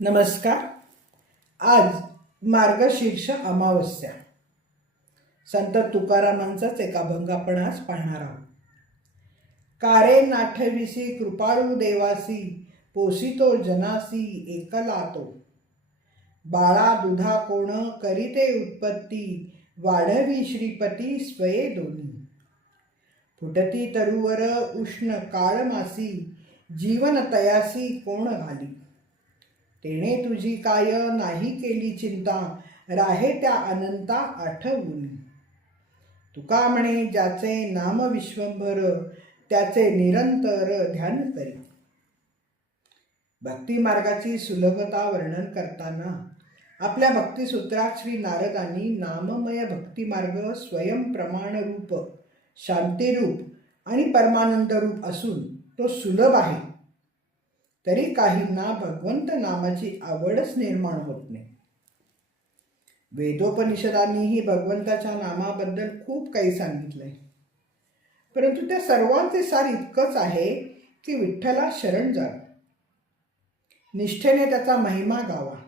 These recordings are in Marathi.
नमस्कार. आज मार्गशीर्ष अमावस्या. संत तुकारामांचाच एक अभंग आपण आज पाहणार आहोत. कारे नाठविसी कृपाळू देवासी पोसितो जनासी एकला तो बाळा दुधा कोण करीते उत्पत्ती वाढवी श्रीपती स्वये दोन्ही. फुटती तरुवर उष्ण काळमासी जीवन तयासी कोण घाली. तेणे तुझी काय नाही केली चिंता राहे त्या अनंता आठवून. तुका म्हणे ज्याचे नाम विश्वंभर त्याचे निरंतर ध्यान करी भक्ती मार्गाची सुलभता वर्णन करताना आपल्या भक्तिसूत्रात श्री नारदांनी नाममय भक्ती मार्ग स्वयं रूप शांतिरूप आणि परमानंद रूप असून तो सुलभ आहे. तरी काहींना भगवंत नामाची आवडच निर्माण होत नाही. वेदोपनिषदांनीही भगवंताच्या नामाबद्दल खूप काही सांगितलंय. परंतु त्या सर्वांचे सार इतकंच आहे की विठ्ठला शरण जावे. निष्ठेने त्याचा महिमा गावा.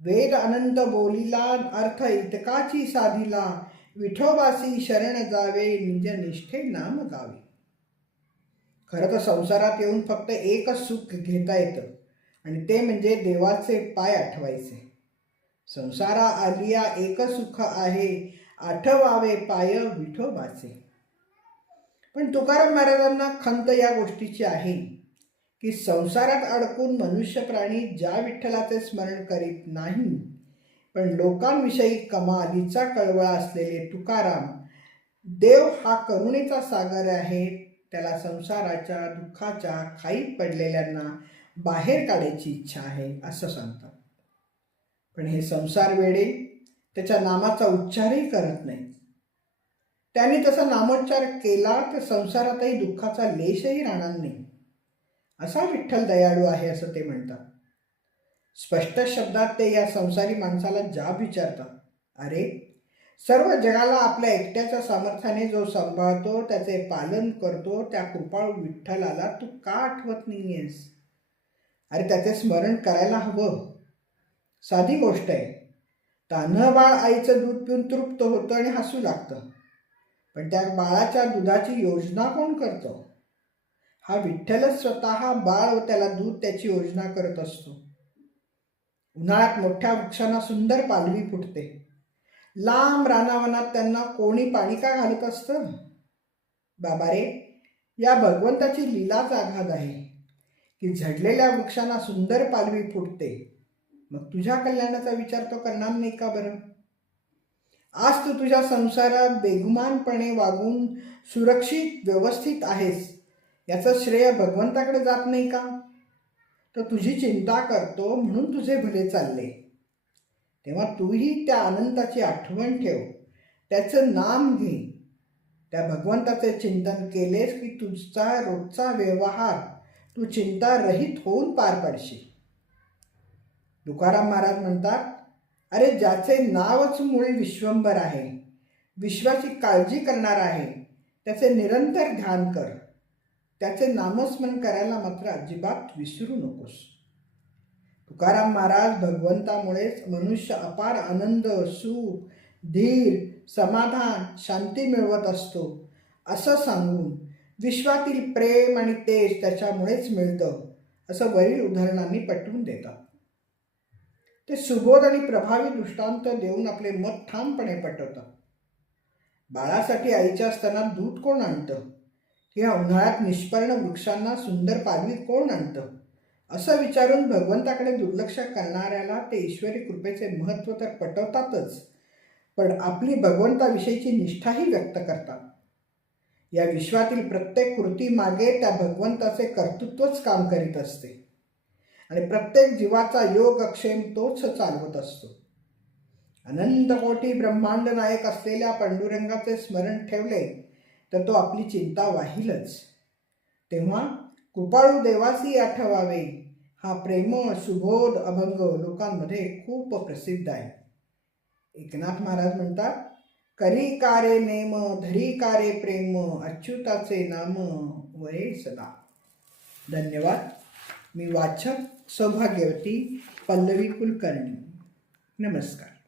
वेद अनंत बोलीला अर्थ इतकाची साधिला विठोबासी शरण जावे निज निष्ठे नाम गावे. खरं तर संसारात येऊन फक्त एकच सुख घेता येतं. आणि ते म्हणजे देवाचे पाय आठवायचे. संसारा आलिया एक सुख आहे आठवावे पाय विठोबाचे. पण तुकाराम महाराजांना खंत या गोष्टीची आहे की संसारात अडकून मनुष्य प्राणी ज्या विठ्ठलाचे स्मरण करीत नाही पण लोकांविषयी कमालीचा कळवळा असलेले तुकाराम देव हा करुणेचा सागर आहे त्याला संसाराच्या दुःखाच्या खाईत पडलेल्यांना बाहेर काढायची इच्छा आहे असं सांगतात. पण हे संसार वेडे त्याच्या नामाचा उच्चारही करत नाही त्याने तसा नामोच्चार केला तर संसारातही दुःखाचा लेशही राहणार नाही. असा विठ्ठल दयाळू आहे असं ते म्हणतात. स्पष्ट शब्दात ते या संसारी माणसाला जाब विचारतात. अरे सर्व जगाला आपल्या एकट्याच्या सामर्थ्याने जो सांभाळतो त्याचे पालन करतो त्या कृपाळू विठ्ठलाला तू का आठवत नाहीयेस? अरे त्याचे स्मरण करायला हवं. साधी गोष्ट आहे. तान्ह बाळ आईचं दूध पिऊन तृप्त होतं आणि हसू लागतं. पण त्या बाळाच्या दुधाची योजना कोण करतो? हा विठ्ठलच स्वतः बाळ व त्याला दूध त्याची योजना करत असतो. उन्हाळ्यात मोठ्या वृक्षांना सुंदर पालवी फुटते. लांब रानावनात त्यांना कोणी पाणी का घालत असतं? बाबा रे या भगवंताची लीलाच आघात आहे की झडलेल्या वृक्षांना सुंदर पालवी फुटते. मग तुझ्या कल्याणाचा विचार तो करणार नाही का बरं? आज तू तुझ्या संसारात बेगुमानपणे वागून सुरक्षित व्यवस्थित आहेस. याचं श्रेय भगवंताकडे जात नाही का? तर तुझी चिंता करतो म्हणून तुझे भले चालले. तेव्हा तूही त्या आनंदाची आठवण ठेव. त्याचं नाम घे. त्या भगवंताचे चिंतन केलेस की तुझचा रोजचा व्यवहार तू चिंता रहित होऊन पार पाडशील. तुकाराम महाराज म्हणतात अरे ज्याचे नावच मूळ विश्वंभर आहे विश्वाची काळजी करणार आहे त्याचे निरंतर ध्यान कर. त्याचे नामस्मरण करायला मात्र अजिबात विसरू नकोस. तुकाराम महाराज भगवंतामुळेच मनुष्य अपार आनंद सुख धीर समाधान शांती मिळवत असतो. असं सांगून विश्वातील प्रेम आणि तेज त्याच्यामुळेच मिळतं असं वरील उदाहरणांनी पटवून देतात. ते सुबोध आणि प्रभावी दृष्टांत देऊन आपले मत ठामपणे पटवतात. बाळासाठी आईच्या स्तनात दूध कोण आणतं? किंवा उन्हाळ्यात निष्पर्ण वृक्षांना सुंदर पालवी कोण आणतं? असं विचारून भगवंताकडे दुर्लक्ष करणाऱ्याला ते ईश्वरी कृपेचे महत्त्व तर पटवतातच पण आपली भगवंताविषयीची निष्ठाही व्यक्त करतात. या विश्वातील प्रत्येक कृतीमागे त्या भगवंताचे कर्तृत्वच काम करीत असते. आणि प्रत्येक जीवाचा योग अक्षेम तोच चालवत असतो. अनंत कोटी ब्रह्मांड नायक असलेल्या पांडुरंगाचे स्मरण ठेवले तर तो आपली चिंता वाहीलच. तेव्हा कृपाळू देवासी आठवावे. हा प्रेम सुबोध अभंग लोकांमध्ये खूप प्रसिद्ध आहे. एकनाथ महाराज म्हणतात करी कारे नेम धरी कारे प्रेम अच्युताचे नाम वरे सदा. धन्यवाद. मी वाचक सौभाग्यवती पल्लवी कुलकर्णी. नमस्कार.